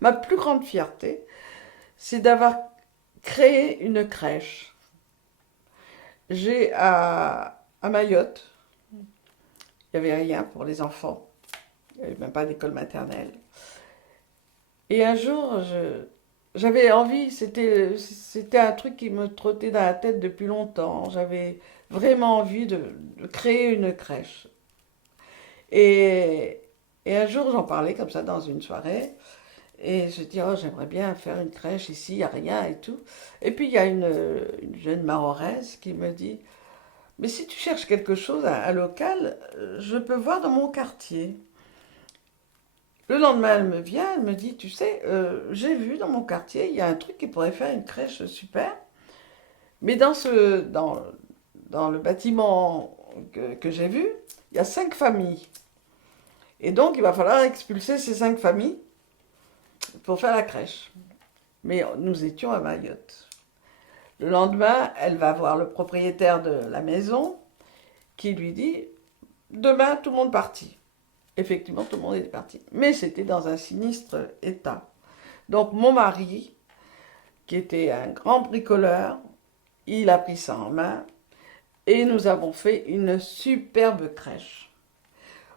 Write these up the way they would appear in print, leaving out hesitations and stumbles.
Ma plus grande fierté, c'est d'avoir créé une crèche. J'ai à Mayotte, il n'y avait rien pour les enfants. Il n'y avait même pas d'école maternelle. Et un jour, j'avais envie, c'était un truc qui me trottait dans la tête depuis longtemps. J'avais vraiment envie de créer une crèche. Et, et un jour, j'en parlais comme ça dans une soirée. Et je dis, oh, j'aimerais bien faire une crèche ici, il n'y a rien et tout. Et puis il y a une jeune mahoraise qui me dit, mais si tu cherches quelque chose, un local, je peux voir dans mon quartier. Le lendemain, elle me vient, elle me dit, tu sais, j'ai vu dans mon quartier, il y a un truc qui pourrait faire une crèche super, mais dans le bâtiment que j'ai vu, il y a 5 familles. Et donc, il va falloir expulser ces 5 familles pour faire la crèche. Mais nous étions à Mayotte. Le lendemain, elle va voir le propriétaire de la maison qui lui dit, demain, tout le monde partit. Effectivement, tout le monde est parti. Mais c'était dans un sinistre état. Donc mon mari, qui était un grand bricoleur, il a pris ça en main et nous avons fait une superbe crèche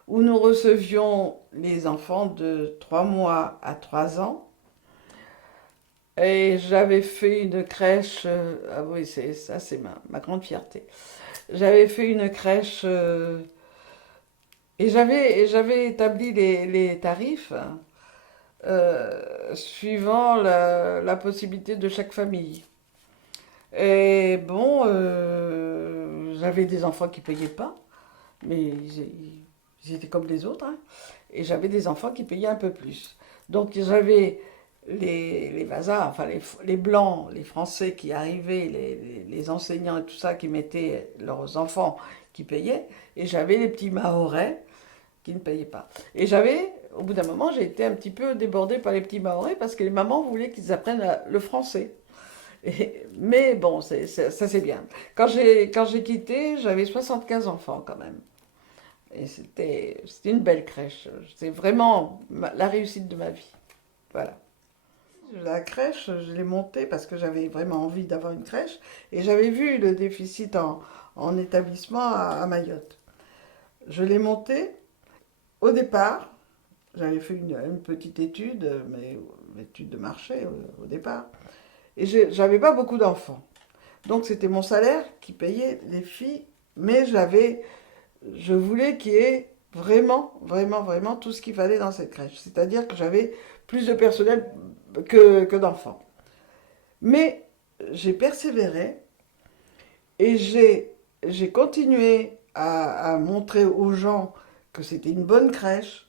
où nous recevions les enfants de 3 mois à 3 ans. Et j'avais fait une crèche, ah oui, c'est ma grande fierté. J'avais fait une crèche et j'avais établi les tarifs suivant la possibilité de chaque famille. Et bon, j'avais des enfants qui ne payaient pas, mais ils étaient comme les autres, hein. Et j'avais des enfants qui payaient un peu plus. Donc j'avais les Vasas, enfin les Blancs, les Français qui arrivaient, les enseignants et tout ça qui mettaient leurs enfants qui payaient, et j'avais les petits Mahorais qui ne payaient pas. Et au bout d'un moment, j'ai été un petit peu débordée par les petits Mahorais parce que les mamans voulaient qu'ils apprennent le français. Mais bon, ça c'est bien. Quand j'ai quitté, j'avais 75 enfants quand même. Et c'était une belle crèche. C'est vraiment la réussite de ma vie. Voilà. La crèche, je l'ai montée parce que j'avais vraiment envie d'avoir une crèche. Et j'avais vu le déficit en établissement à Mayotte. Je l'ai montée. Au départ, j'avais fait une petite étude, mais une étude de marché au départ. Et j'avais pas beaucoup d'enfants. Donc c'était mon salaire qui payait les filles, mais je voulais qu'il y ait vraiment, vraiment, vraiment tout ce qu'il fallait dans cette crèche. C'est-à-dire que j'avais plus de personnel que d'enfants. Mais j'ai persévéré et j'ai continué à montrer aux gens que c'était une bonne crèche.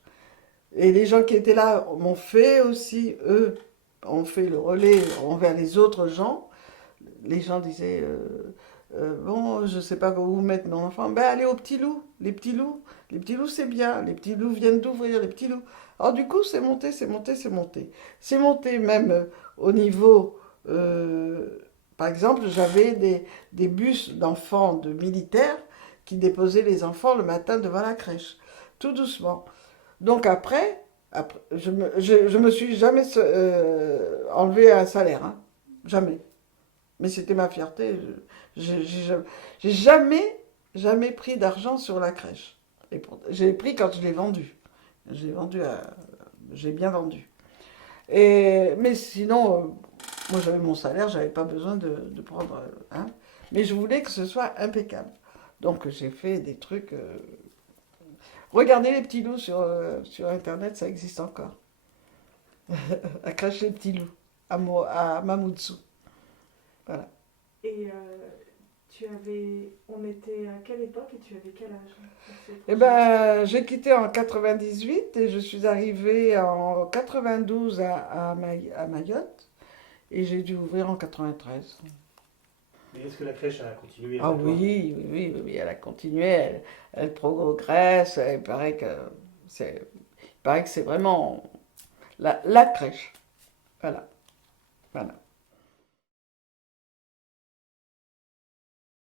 Et les gens qui étaient là m'ont fait aussi, eux, ont fait le relais envers les autres gens. Les gens disaient, bon, je ne sais pas où mettre mon enfant. Ben, allez aux petits loups, les petits loups. Les petits loups, c'est bien. Les petits loups viennent d'ouvrir, les petits loups. Alors, du coup, c'est monté, c'est monté, c'est monté. C'est monté même au niveau. Par exemple, j'avais des bus d'enfants, de militaires, qui déposaient les enfants le matin devant la crèche. Tout doucement. Donc, après je me suis jamais enlevé un salaire, hein. Jamais. Mais c'était ma fierté. J'ai jamais, jamais pris d'argent sur la crèche. J'ai pris quand je l'ai vendu. J'ai vendu j'ai bien vendu. Mais sinon, moi j'avais mon salaire, j'avais pas besoin de prendre, hein. Mais je voulais que ce soit impeccable. Donc j'ai fait des trucs. Regardez les petits loups sur Internet, ça existe encore. À crèche les petits loups, à Mamoudzou. Voilà. Et on était à quelle époque et tu avais quel âge pour ces Eh projets? ben, j'ai quitté en 98 et je suis arrivée en 92 à Mayotte et j'ai dû ouvrir en 93. Mais est-ce que la crèche a continué Ah après toi? oui, oui, oui, oui, oui, elle a continué, elle progresse, il paraît que c'est vraiment la crèche. Voilà, voilà.